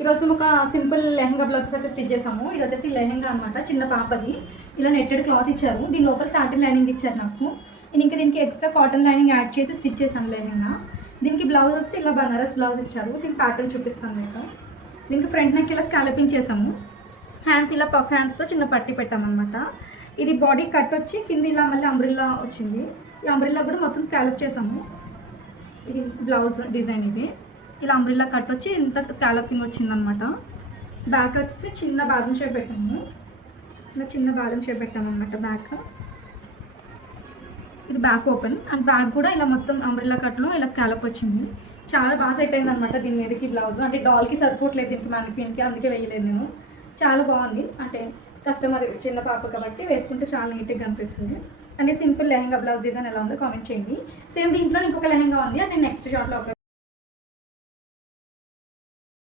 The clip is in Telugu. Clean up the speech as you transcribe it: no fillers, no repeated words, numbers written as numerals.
ఈరోజు మేము ఒక సింపుల్ లెహంగా బ్లౌజెస్ అయితే స్టిచ్ చేసాము. ఇది వచ్చేసి లెహంగా అనమాట, చిన్న పాపది. ఇలా నెట్టెడ్ క్లాత్ ఇచ్చారు, దీని లోపల సాటిన్ లైనింగ్ ఇచ్చారు నాకు. నేను ఇంకా దీనికి ఎక్స్ట్రా కాటన్ లైనింగ్ యాడ్ చేసి స్టిచ్ చేశాను లెహంగా. దీనికి బ్లౌజ్ వస్తే ఇలా బనారస్ బ్లౌజ్ ఇచ్చారు. దీని ప్యాటర్న్ చూపిస్తాను మీకు. దీనికి ఫ్రంట్ నెక్ ఇలా స్కాలపింగ్ చేసాము. హ్యాండ్స్ ఇలా పఫ్ హ్యాండ్స్తో చిన్న పట్టి పెట్టామన్నమాట. ఇది బాడీ కట్ వచ్చి కింద ఇలా మళ్ళీ అంబ్రిల్లా వచ్చింది. ఈ అంబ్రిల్లా కూడా మొత్తం స్కాలప్ చేసాము. ఇది బ్లౌజ్ డిజైన్. ఇది ఇలా అంబ్రిల్లా కట్ వచ్చి ఇంత స్కాలపింగ్ వచ్చిందనమాట. బ్యాక్ వచ్చేసి చిన్న బాదం షేప్ పెట్టాము. ఇలా చిన్న బాదం షేప్ పెట్టాము అనమాట బ్యాక్. ఇది బ్యాక్ ఓపెన్ అండ్ బ్యాక్ కూడా ఇలా మొత్తం అంబ్రిల్లా కట్లో ఇలా స్కాలప్ వచ్చింది. చాలా బాగా సెట్ అయింది అనమాట దీని మీదకి బ్లౌజ్. అంటే డాల్కి సరిపోవట్లేదు దీనికి, మ్యానిక్యూన్కి, అందుకే వేయలేదు నేను. చాలా బాగుంది. అంటే కస్టమర్ చిన్న పాప కాబట్టి వేసుకుంటే చాలా నీట్గా అనిపిస్తుంది. అంటే సింపుల్ లెహంగా బ్లౌజ్ డిజైన్ ఎలా ఉందో కామెంట్ చేయండి. సేమ్ దీంట్లో ఇంకొక లెహంగా ఉంది, అది నెక్స్ట్ షాట్లో